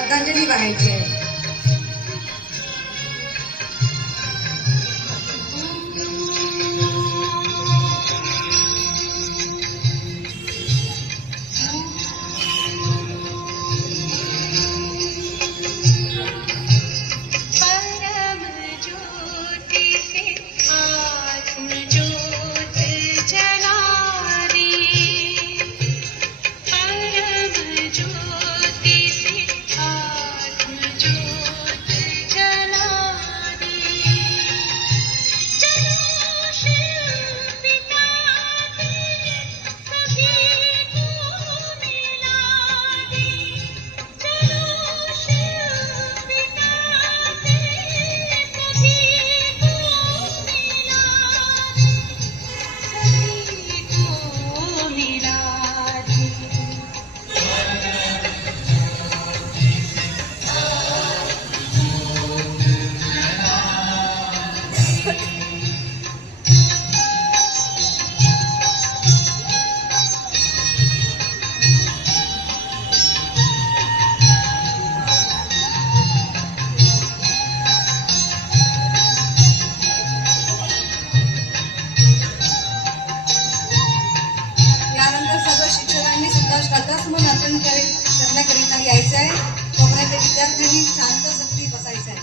श्रद्धांजली वाहायची आहे. श्रद्धासुमन अर्पण करण्याकरिता यायचं आहे. तोपर्यंत विद्यार्थ्यांनी शांत सक्ती बसायचं आहे.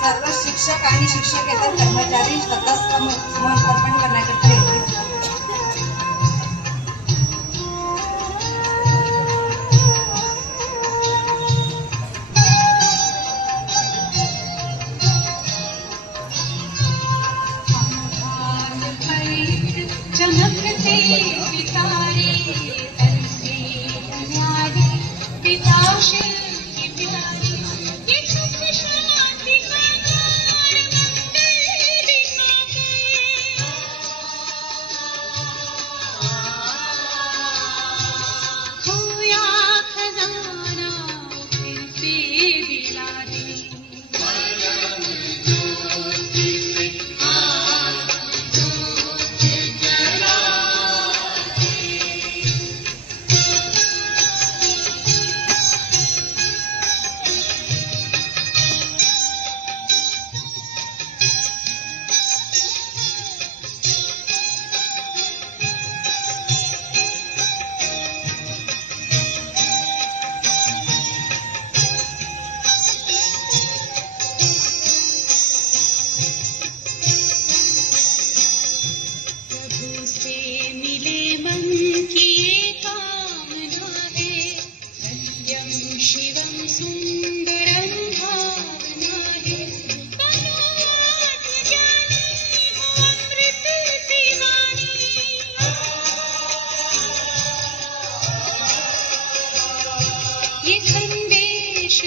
सर्व शिक्षक आणि शिक्षकेतर कर्मचारी श्रद्धासुमन अर्पण करण्याकरिता येतील.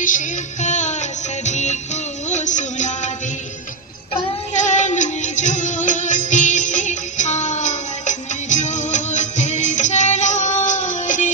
शिव का सभी को सुना दे, परम ज्योति से आत्म ज्योत जला दे।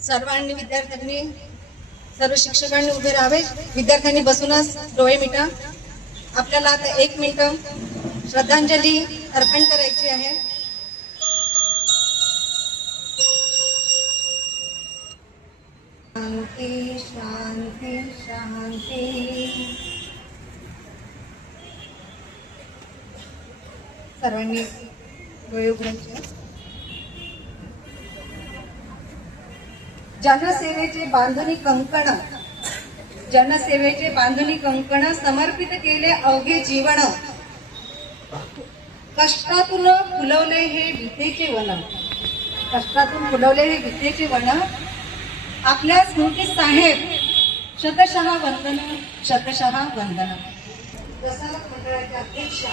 सर्वांनी विद्यार्थ्यांनी सर्व शिक्षकांनी उभे राहावे. विद्यार्थ्यांनी बसूनच डोळे मिटा. आपल्याला आता 1 मिनिट श्रद्धांजली अर्पण करायची आहे. शांती शांती शांती. सर्वांनी डोळे उघडायचे. जनसेवेचे बांधणी कंकण, जनसेवेचे बांधणी कंकण समर्पित केले अवघे जीवन. कष्टातून फुलवले हे विद्येचे वन, कष्टातून फुलवले हे विद्येचे वन. आपल्या स्मृती साहेब शतशः वंदन, शतशः वंदन. प्रसारक मंडळाचे अध्यक्ष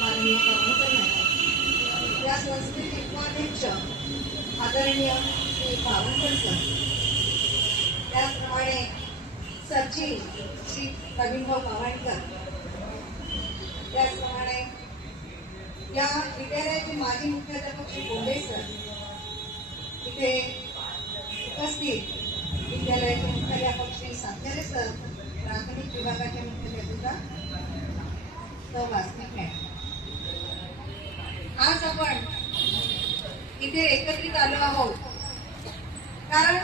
माननीय प्रमुख मॅडम, या संस्थेचे उपाध्यक्ष आदरणीय श्री बावनकर सर, त्याचप्रमाणे सचिव श्री प्रवीणभाऊ पावणकर, त्याचप्रमाणे या विद्यालयाचे माजी मुख्याध्यापक श्री बोंडे सर, इथे उपस्थित विद्यालयाचे मुख्याध्यापक श्री सातेरे सर, प्राथमिक विभागाचे मुख्याध्यापिका सौ वासनिक मॅडम. आज आपण इथे एकत्रित आलो आहोत कारण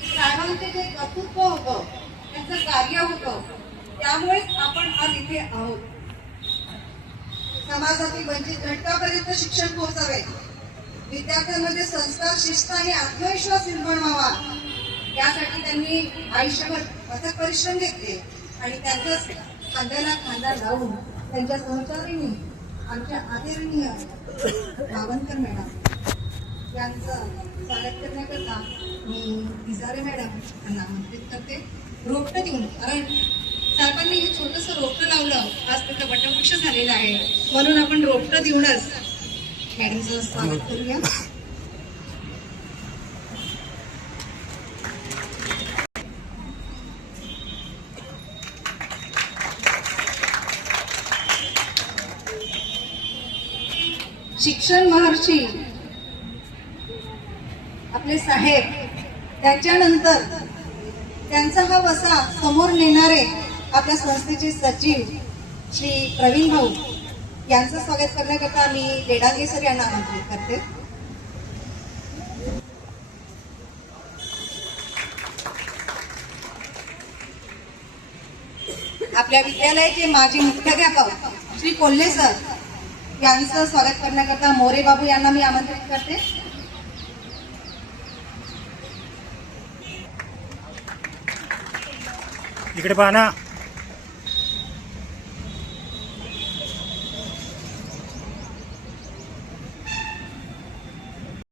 साहेबांचे जे कर्तृत्व होतं, त्यांचं कार्य होतं, त्यामुळेच आपण आज इथे आहोत. समाजातील वंचित घटकापर्यंत शिक्षण पोहोचावे, विद्यार्थ्यांमध्ये संस्कार, शिस्त आणि आत्मविश्वास निर्माण व्हावा, यासाठी त्यांनी आयुष्यभर अथक परिश्रम घेतले आणि त्यांच्याच खांद्याला खांदा लावून त्यांच्या सहचारींनी आमच्या आदरणीय बावनकर मॅडम यांचं स्वागत करण्याकरता मी इजारे मॅडम यांना आमंत्रित करते. रोपटं देऊन, कारण साहेबांनी हे छोटंसं रोपटं लावलं, आज त्याचा वटवृक्ष झालेला आहे, म्हणून आपण रोपटं देऊनच मॅडमचं स्वागत करूया. शिक्षण महर्षी आपले साहेब, त्याच्यानंतर त्यांचा हा वसा समोर नेणारे आपल्या संस्थेचे सचिव श्री प्रवीण भाऊ यांचं स्वागत करण्याकरता मी लेडांगे सर यांना आमंत्रित करते. आपल्या विद्यालयाचे माजी मुख्याध्यापक श्री कोल्हे सर यांचं स्वागत करण्याकरता मोरे बाबू यांना मी आमंत्रित करते. इकडे पाहा ना.